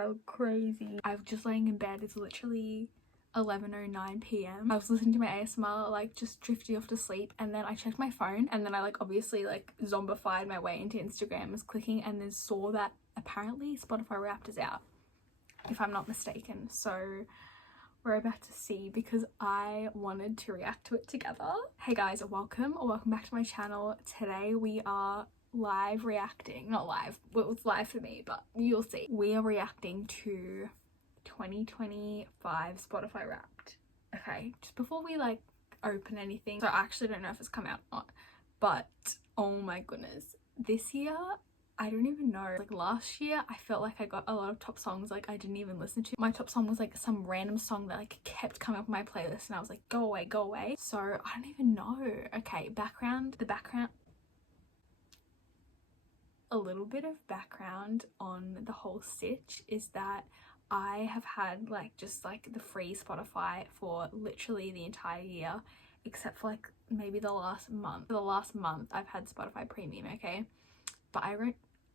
I look crazy. I'm just laying in bed. It's literally 11:09 p.m. I was listening to my ASMR, like just drifting off to sleep, and then I checked my phone, and then I like obviously like zombified my way into Instagram, was clicking, and then saw that apparently Spotify Wrapped is out, if I'm not mistaken. So we're about to see, because I wanted to react to it together. Hey guys, welcome back to my channel. Today we are live reacting, not live, well, it's live for me, but you'll see. We are reacting to 2025 Spotify Wrapped. Okay, just before we like open anything, so I actually don't know if it's come out or not, but oh my goodness, this year I don't even know. Like last year I felt like I got a lot of top songs like I didn't even listen to. My top song was like some random song that like kept coming up on my playlist, and I was like, go away, go away. So I don't even know. Okay, the background, a little bit of background on the whole sitch is that I have had like just like the free Spotify for literally the entire year, except for like maybe the last month. For the last month I've had Spotify Premium, okay? But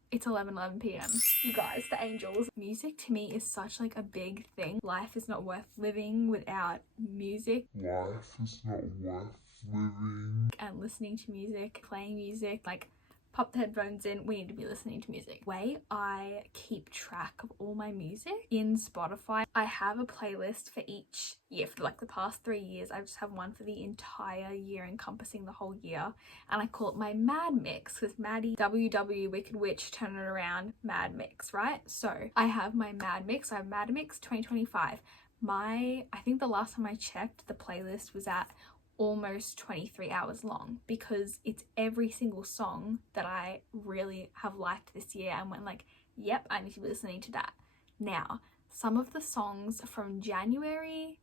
it's 11:11 p.m. You guys, the angels. Music to me is such like a big thing. Life is not worth living without music. Life is not worth living. And listening to music, playing music, like pop the headphones in, we need to be listening to music. The way I keep track of all my music in Spotify, I have a playlist for each year. For like the past 3 years, I just have one for the entire year, encompassing the whole year, and I call it my Mad Mix, because Maddie WW Wicked Witch Turn It Around Mad Mix, right? So I have my Mad Mix. I have Mad Mix 2025. I think the last time I checked, the playlist was at almost 23 hours long, because it's every single song that I really have liked this year and went like, yep, I need to be listening to that. Now, some of the songs from January,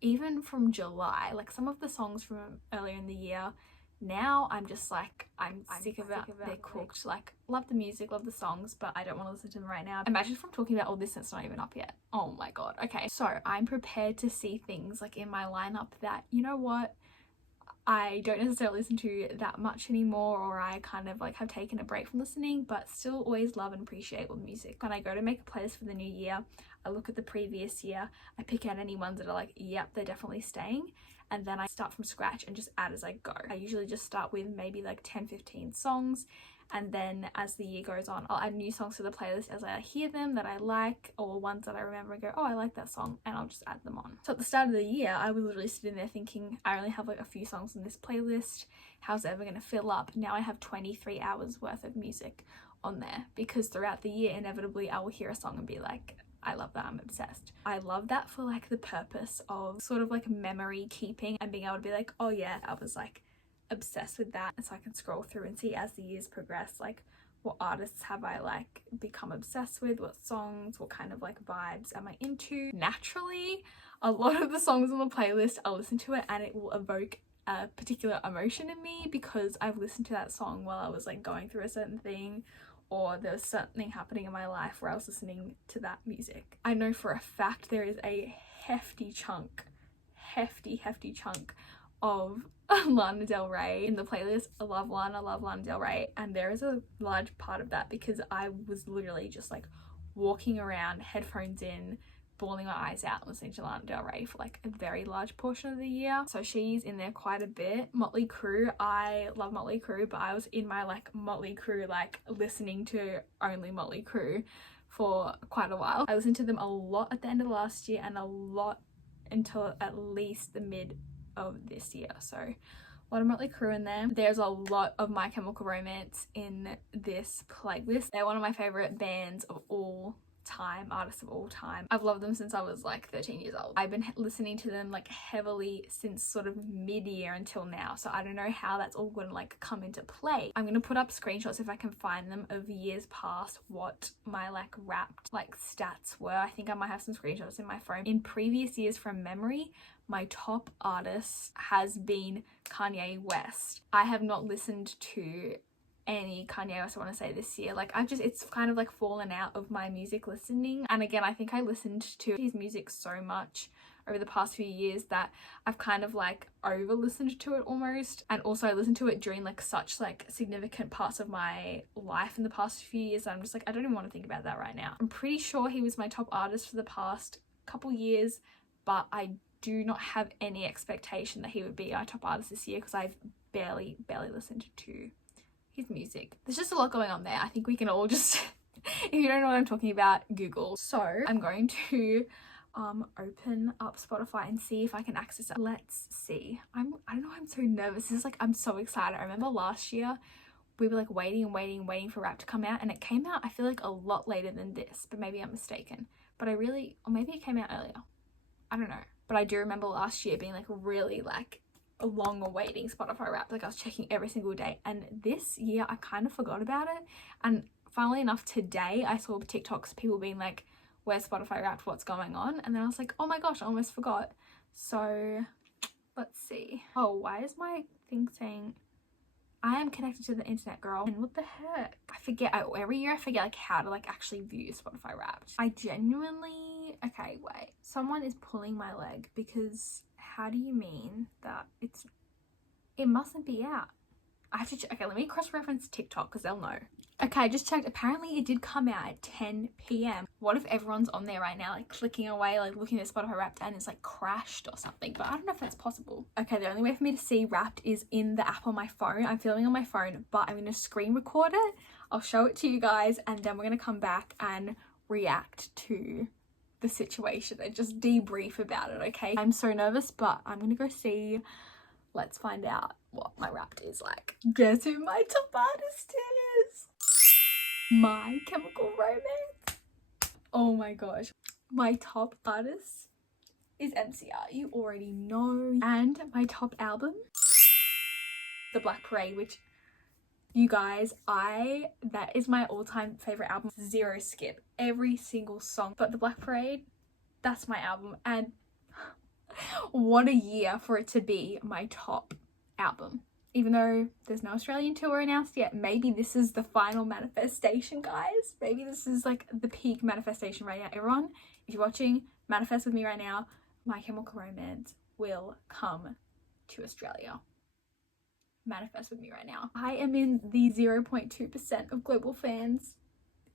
even from July, like some of the songs from earlier in the year, now I'm just like, I'm sick of it. They're cooked. Like, love the music, love the songs, but I don't want to listen to them right now. Imagine if I'm talking about all this and it's not even up yet. Oh my god. Okay, so I'm prepared to see things like in my lineup that, you know what, I don't necessarily listen to that much anymore, or I kind of like have taken a break from listening, but still always love and appreciate all the music. When I go to make a playlist for the new year, I look at the previous year, I pick out any ones that are like, yep, they're definitely staying, and then I start from scratch and just add as I go. I usually just start with maybe like 10-15 songs, and then as the year goes on, I'll add new songs to the playlist as I hear them that I like, or ones that I remember and go, oh, I like that song, and I'll just add them on. So at the start of the year, I was literally sitting there thinking, I only have like a few songs in this playlist, how's it ever going to fill up? Now I have 23 hours worth of music on there, because throughout the year, inevitably I will hear a song and be like, I love that, I'm obsessed. I love that for like the purpose of sort of like memory keeping, and being able to be like, oh yeah, I was like obsessed with that, and so I can scroll through and see as the years progress, like what artists have I like become obsessed with, what songs, what kind of like vibes am I into. Naturally, a lot of the songs on the playlist, I'll listen to it and it will evoke a particular emotion in me, because I've listened to that song while I was like going through a certain thing, or there was something happening in my life where I was listening to that music. I know for a fact there is a hefty chunk of Lana Del Rey in the playlist. I love Lana Del Rey, and there is a large part of that because I was literally just like walking around, headphones in, bawling my eyes out, listening to Lana Del Rey for like a very large portion of the year. So she's in there quite a bit. Motley Crue, I love Motley Crue, but I was in my like Motley Crue, like listening to only Motley Crue for quite a while. I listened to them a lot at the end of last year and a lot until at least the mid of this year. So a lot of Motley Crue in there. There's a lot of My Chemical Romance in this playlist. They're one of my favorite bands of all time, artists of all time. I've loved them since I was like 13 years old. I've been listening to them like heavily since sort of mid-year until now, so I don't know how that's all gonna like come into play. I'm gonna put up screenshots if I can find them of years past, what my like Wrapped like stats were. I think I might have some screenshots in my phone. In previous years, from memory, my top artist has been Kanye West. I have not listened to any Kanye West, I want to say, this year. Like it's kind of like fallen out of my music listening. And again, I think I listened to his music so much over the past few years that I've kind of like over listened to it almost, and also I listened to it during like such like significant parts of my life in the past few years that I'm just like, I don't even want to think about that right now. I'm pretty sure he was my top artist for the past couple years, but I do not have any expectation that he would be our top artist this year because I've barely listened to his music. There's just a lot going on there. I think we can all just if you don't know what I'm talking about, Google. So I'm going to open up Spotify and see if I can access it. Let's see. I don't know, I'm so nervous. This is like, I'm so excited. I remember last year we were like waiting for rap to come out, and it came out I feel like a lot later than this, but maybe I'm mistaken. But or maybe it came out earlier. I don't know. But I do remember last year being like really like a long awaiting Spotify Wrapped. Like I was checking every single day, and this year I kind of forgot about it. And funnily enough, today I saw TikToks, people being like, where's Spotify Wrapped, what's going on? And then I was like, oh my gosh, I almost forgot. So let's see. Oh, why is my thing saying I am connected to the internet, girl? And what the heck? I forget, every year I forget like how to like actually view Spotify Wrapped. I genuinely, okay, wait, someone is pulling my leg, because how do you mean that it mustn't be out? I have to check. Okay, let me cross-reference TikTok because they'll know. Okay, I just checked. Apparently it did come out at 10 p.m. What if everyone's on there right now, like clicking away, like looking at Spotify Wrapped, and it's like crashed or something? But I don't know if that's possible. Okay, the only way for me to see Wrapped is in the app on my phone. I'm filming on my phone, but I'm going to screen record it. I'll show it to you guys, and then we're going to come back and react to the situation and just debrief about it, okay? I'm so nervous, but I'm going to go see. Let's find out what my Wrapped is like. Guess who my top artist is? My Chemical Romance. Oh my gosh. My top artist is MCR. You already know. And my top album, The Black Parade, which, you guys, that is my all-time favorite album. Zero skip. Every single song. But The Black Parade, that's my album. And what a year for it to be my top album. Even though there's no Australian tour announced yet, maybe this is the final manifestation, guys. Maybe this is like the peak manifestation right now. Everyone, if you're watching, manifest with me right now. My Chemical Romance will come to Australia. Manifest with me right now. I am in the 0.2% of global fans.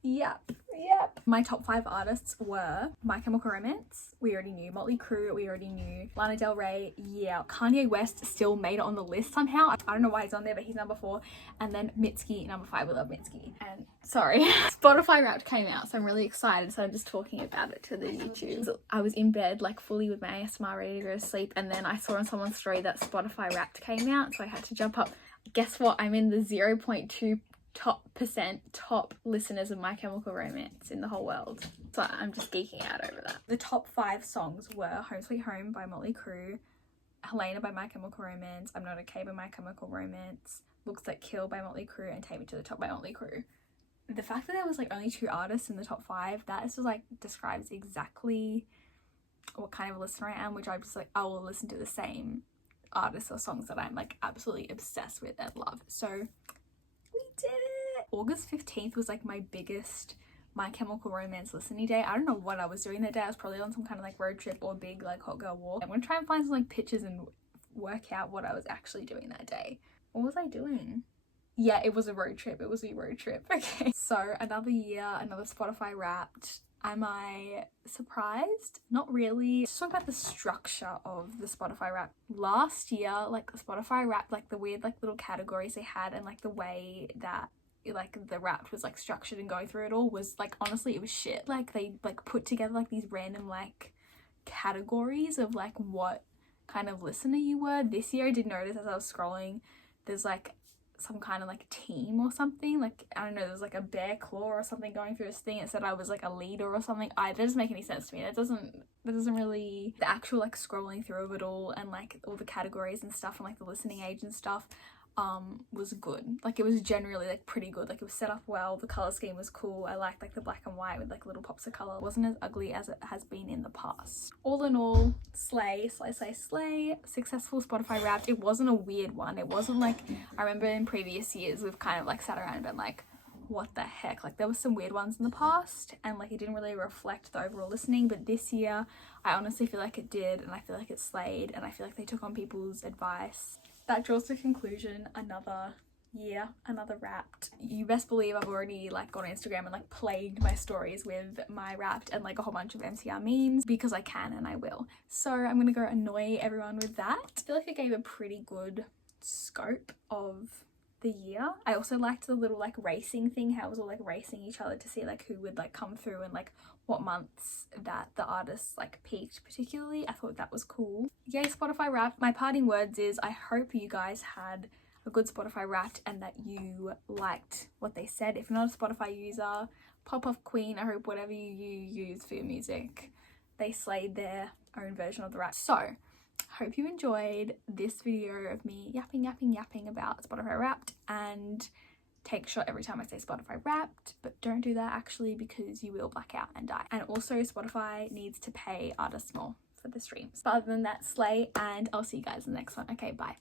Yep. My top 5 artists were My Chemical Romance, we already knew. Motley Crue, we already knew. Lana Del Rey, yeah. Kanye West still made it on the list somehow. I don't know why he's on there, but he's number 4. And then Mitski, number 5. We love Mitski. And sorry, Spotify Wrapped came out, so I'm really excited. So I'm just talking about it to the YouTube. So I was in bed like fully with my ASMR ready to go to sleep, and then I saw on someone's story that Spotify Wrapped came out, so I had to jump up. Guess what? I'm in the 0.2% top listeners of My Chemical Romance in the whole world. So I'm just geeking out over that. The top 5 songs were Home Sweet Home by Motley Crue, Helena by My Chemical Romance, I'm Not Okay by My Chemical Romance, Looks Like Kill by Motley Crue, and Take Me to the Top by Motley Crue. The fact that there was like only 2 artists in the top 5, that is just like describes exactly what kind of listener I am, which I'm just like, I will listen to the same artists or songs that I'm like absolutely obsessed with and love. So we did it. August 15th was like my biggest My Chemical Romance listening day. I don't know what I was doing that day. I was probably on some kind of like road trip or big like hot girl walk. I'm gonna try and find some like pictures and work out what I was actually doing that day. What was I doing? Yeah, it was a road trip. It was a road trip. Okay. So another year, another Spotify Wrapped. Am I surprised? Not really. Just talk about the structure of the Spotify Wrapped. Last year, like the Spotify Wrapped, like the weird like little categories they had, and like the way that like the Wrapped was like structured and going through it all was like, honestly, it was shit. Like they like put together like these random like categories of like what kind of listener you were. This year I did notice as I was scrolling, there's like some kind of like team or something, like I don't know, there's like a bear claw or something going through this thing. It said I was like a leader or something. That doesn't make any sense to me. That doesn't really, the actual like scrolling through of it all and like all the categories and stuff and like the listening age and stuff was good. Like it was generally like pretty good. Like it was set up well, the color scheme was cool. I liked like the black and white with like little pops of color. It wasn't as ugly as it has been in the past. All in all, slay. Successful Spotify Wrapped. It wasn't a weird one. It wasn't like, I remember in previous years we've kind of like sat around and been like, what the heck, like there was some weird ones in the past and like it didn't really reflect the overall listening, but this year I honestly feel like it did, and I feel like it slayed, and I feel like they took on people's advice. That draws to conclusion another year, another Wrapped. You best believe I've already like gone on Instagram and like plagued my stories with my Wrapped and like a whole bunch of MCR memes because I can and I will. So I'm gonna go annoy everyone with that. I feel like I gave a pretty good scope of the year. I also liked the little like racing thing, how it was all like racing each other to see like who would like come through and like what months that the artists like peaked particularly. I thought that was cool. Yay, Spotify Wrapped. My parting words is I hope you guys had a good Spotify Wrapped and that you liked what they said. If you're not a Spotify user, pop off Queen. I hope whatever you use for your music, they slayed their own version of the Wrapped. So hope you enjoyed this video of me yapping about Spotify Wrapped, and take a shot every time I say Spotify Wrapped, but don't do that actually because you will black out and die. And also Spotify needs to pay artists more for the streams. But other than that, slay, and I'll see you guys in the next one. Okay, bye.